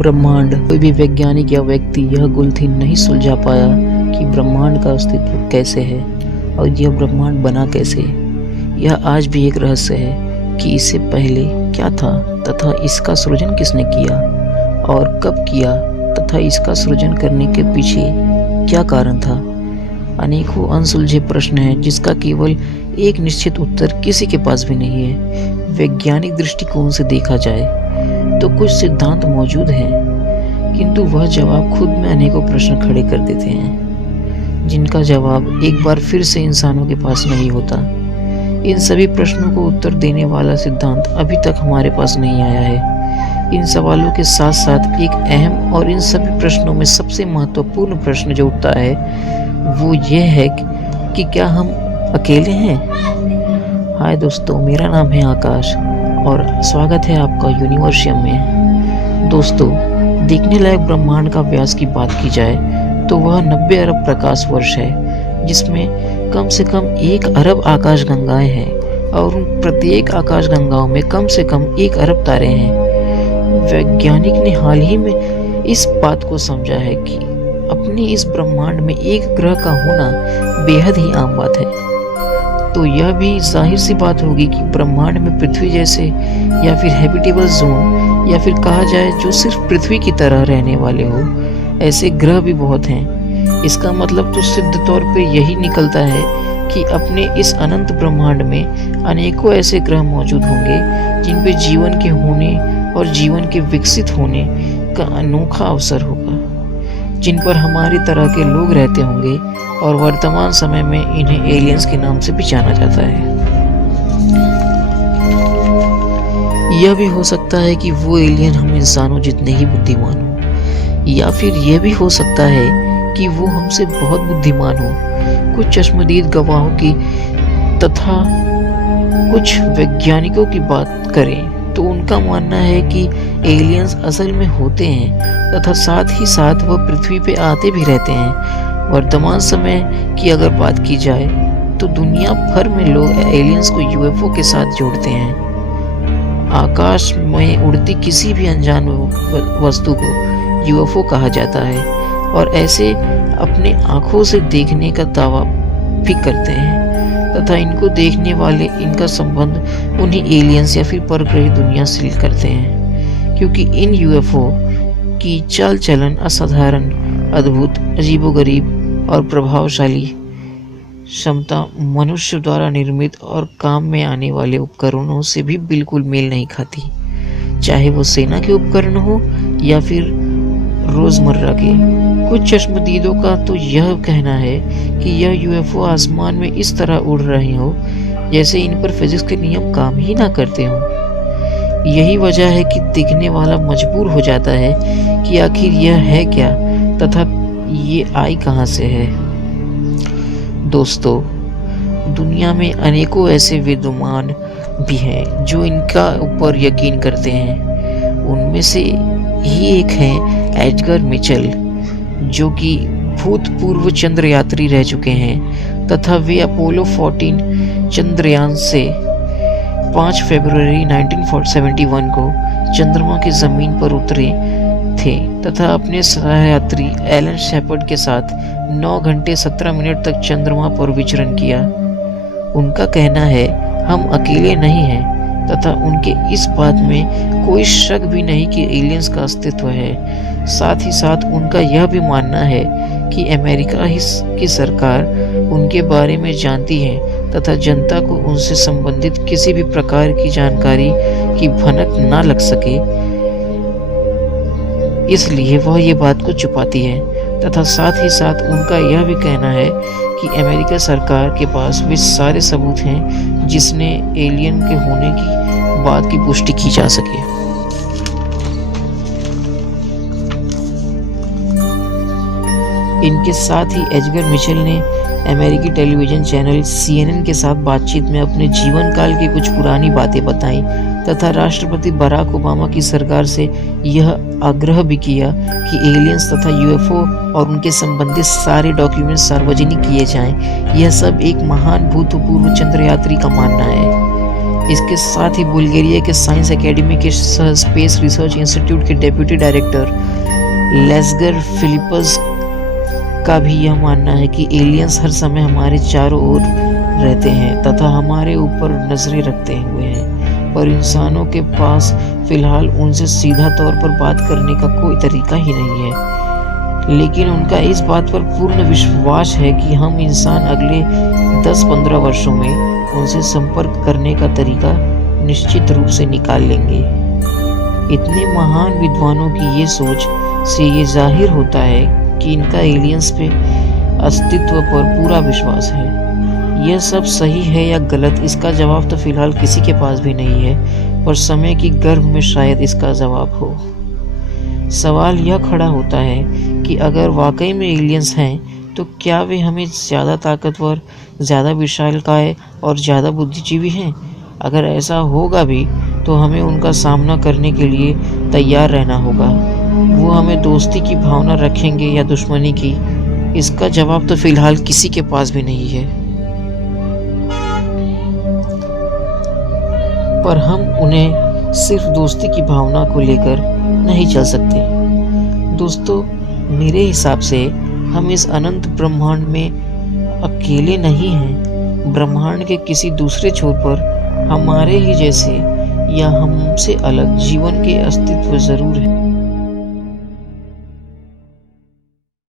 ब्रह्मांड। कोई भी वैज्ञानिक या व्यक्ति यह गुत्थी नहीं सुलझा पाया कि ब्रह्मांड का अस्तित्व कैसे है और यह ब्रह्मांड बना कैसे। यह आज भी एक रहस्य है कि इससे पहले क्या था तथा इसका सृजन किसने किया और कब किया तथा इसका सृजन करने के पीछे क्या कारण था। अनेकों अनसुलझे प्रश्न हैं जिसका केवल एक निश्चित उत्तर किसी के पास भी नहीं है। वैज्ञानिक दृष्टिकोण से देखा जाए तो कुछ सिद्धांत मौजूद हैं, किंतु वह जवाब खुद में अनेकों प्रश्न खड़े कर देते हैं जिनका जवाब एक बार फिर से इंसानों के पास नहीं होता। इन सभी प्रश्नों को उत्तर देने वाला सिद्धांत अभी तक हमारे पास नहीं आया है। इन सवालों के साथ साथ एक अहम और इन सभी प्रश्नों में सबसे महत्वपूर्ण प्रश्न जो उठता है वो ये है कि क्या हम अकेले हैं। हाय दोस्तों, मेरा नाम है आकाश और स्वागत है आपका यूनिवर्सियम में। दोस्तों, देखने लायक ब्रह्मांड का व्यास की बात की जाए तो वह 90 अरब प्रकाश वर्ष है, जिसमें कम से कम 1 अरब आकाश गंगाएं हैं और उन प्रत्येक आकाश गंगाओं में कम से कम 1 अरब तारे हैं। वैज्ञानिक ने हाल ही में इस बात को समझा है कि अपने इस ब्रह्मांड में एक ग्रह का होना बेहद ही आम बात है। तो यह भी जाहिर सी बात होगी कि ब्रह्मांड में पृथ्वी जैसे या फिर हैबिटेबल जोन या फिर कहा जाए जो सिर्फ पृथ्वी की तरह रहने वाले हो, ऐसे ग्रह भी बहुत हैं। इसका मतलब तो सिद्ध तौर पे यही निकलता है कि अपने इस अनंत ब्रह्मांड में अनेकों ऐसे ग्रह मौजूद होंगे जिन पे जीवन के होने और जीवन के विकसित होने का अनोखा अवसर होगा, जिन पर हमारी तरह के लोग रहते होंगे और वर्तमान समय में इन्हें एलियंस के नाम से भी जाना जाता है। यह भी हो सकता है कि वो एलियन हम इंसानों जितने ही बुद्धिमान हो, या फिर यह भी हो सकता है कि वो हमसे बहुत बुद्धिमान हो। कुछ चश्मदीद गवाहों की तथा कुछ वैज्ञानिकों की बात करें तो उनका मानना है कि एलियंस असल में होते हैं तथा साथ ही साथ वह पृथ्वी पे आते भी रहते हैं। वर्तमान समय की अगर बात की जाए तो दुनिया भर में लोग एलियंस को यूएफओ के साथ जोड़ते हैं। आकाश में उड़ती किसी भी अनजान वस्तु को यूएफओ कहा जाता है और ऐसे अपने आंखों से देखने का दावा भी करते हैं तथा इनको देखने वाले इनका संबंध उन्हीं एलियंस या फिर परग्रही दुनिया से करते हैं, क्योंकि इन यूएफओ की चाल चलन असाधारण, अद्भुत, अजीबोगरीब और प्रभावशाली क्षमता मनुष्य द्वारा निर्मित और काम में आने वाले उपकरणों से भी बिल्कुल मेल नहीं खाती, चाहे वो सेना के उपकरण हो या फिर रोजमर्रा के। कुछ चश्मदीदों का तो यह कहना है कि यह यूएफओ आसमान में इस तरह उड़ रहे हो जैसे इन पर फिजिक्स के नियम काम ही ना करते हों। यही वजह है कि देखने वाला मजबूर हो जाता है कि आखिर यह है क्या तथा ये आई कहां से है। दोस्तों, दुनिया में अनेकों ऐसे विद्वान भी हैं जो इनका ऊपर यकीन करते हैं। उनमें से ही एक हैं एडगर मिचेल, जो कि भूतपूर्व चंद्र यात्री रह चुके हैं तथा वे अपोलो 14 चंद्रयान से 5 फरवरी 1971 को चंद्रमा की जमीन पर उतरे थे तथा अपने सहयात्री एलन शेपर्ड के साथ 9 घंटे 17 मिनट तक चंद्रमा पर विचरण किया। उनका कहना है हम अकेले नहीं हैं तथा उनके इस बात में कोई शक भी नहीं कि एलियंस का अस्तित्व है। साथ ही साथ उनका यह भी मानना है कि अमेरिका की सरकार उनके बारे में जानती है तथा जनता को उनसे संबंधित किसी भी प्रकार की जानकारी की भनक ना लग सके, इसलिए वह ये बात को छुपाती है। तथा साथ ही साथ उनका यह भी कहना है कि अमेरिका सरकार के पास वे सारे सबूत हैं जिसने एलियन के होने की बात की पुष्टि की जा सके। इनके साथ ही एडगर मिचेल ने अमेरिकी टेलीविजन चैनल CNN के साथ बातचीत में अपने जीवन काल की कुछ पुरानी बातें बताई तथा राष्ट्रपति बराक ओबामा की सरकार से यह आग्रह भी किया कि एलियंस तथा यूएफओ और उनके संबंधित सारे डॉक्यूमेंट सार्वजनिक किए जाएं। यह सब एक महान भूतपूर्व चंद्रयात्री का मानना है। इसके साथ ही बुल्गारिया के साइंस एकेडमी के स्पेस रिसर्च इंस्टीट्यूट के डेप्यूटी डायरेक्टर लेस्गर फिलिपस का भी यह मानना है कि एलियंस हर समय हमारे चारों ओर रहते हैं तथा हमारे ऊपर नजरें रखते हुए हैं, पर इंसानों के पास फिलहाल उनसे सीधा तौर पर बात करने का कोई तरीका ही नहीं है। लेकिन उनका इस बात पर पूर्ण विश्वास है कि हम इंसान अगले 10-15 वर्षों में उनसे संपर्क करने का तरीका निश्चित रूप से निकाल लेंगे। इतने महान विद्वानों की ये सोच से ये जाहिर होता है कि इनका एलियंस पे अस्तित्व पर पूरा विश्वास है। यह सब सही है या गलत, इसका जवाब तो फिलहाल किसी के पास भी नहीं है, पर समय की गर्भ में शायद इसका जवाब हो। सवाल यह खड़ा होता है कि अगर वाकई में एलियंस हैं तो क्या वे हमें ज़्यादा ताकतवर, ज़्यादा विशालकाय और ज़्यादा बुद्धिजीवी हैं? अगर ऐसा होगा भी तो हमें उनका सामना करने के लिए तैयार रहना होगा। वो हमें दोस्ती की भावना रखेंगे या दुश्मनी की, इसका जवाब तो फिलहाल किसी के पास भी नहीं है। पर हम उन्हें सिर्फ दोस्ती की भावना को लेकर नहीं चल सकते। दोस्तों, मेरे हिसाब से हम इस अनंत ब्रह्मांड में अकेले नहीं हैं। ब्रह्मांड के किसी दूसरे छोर पर हमारे ही जैसे या हमसे अलग जीवन के अस्तित्व जरूर है।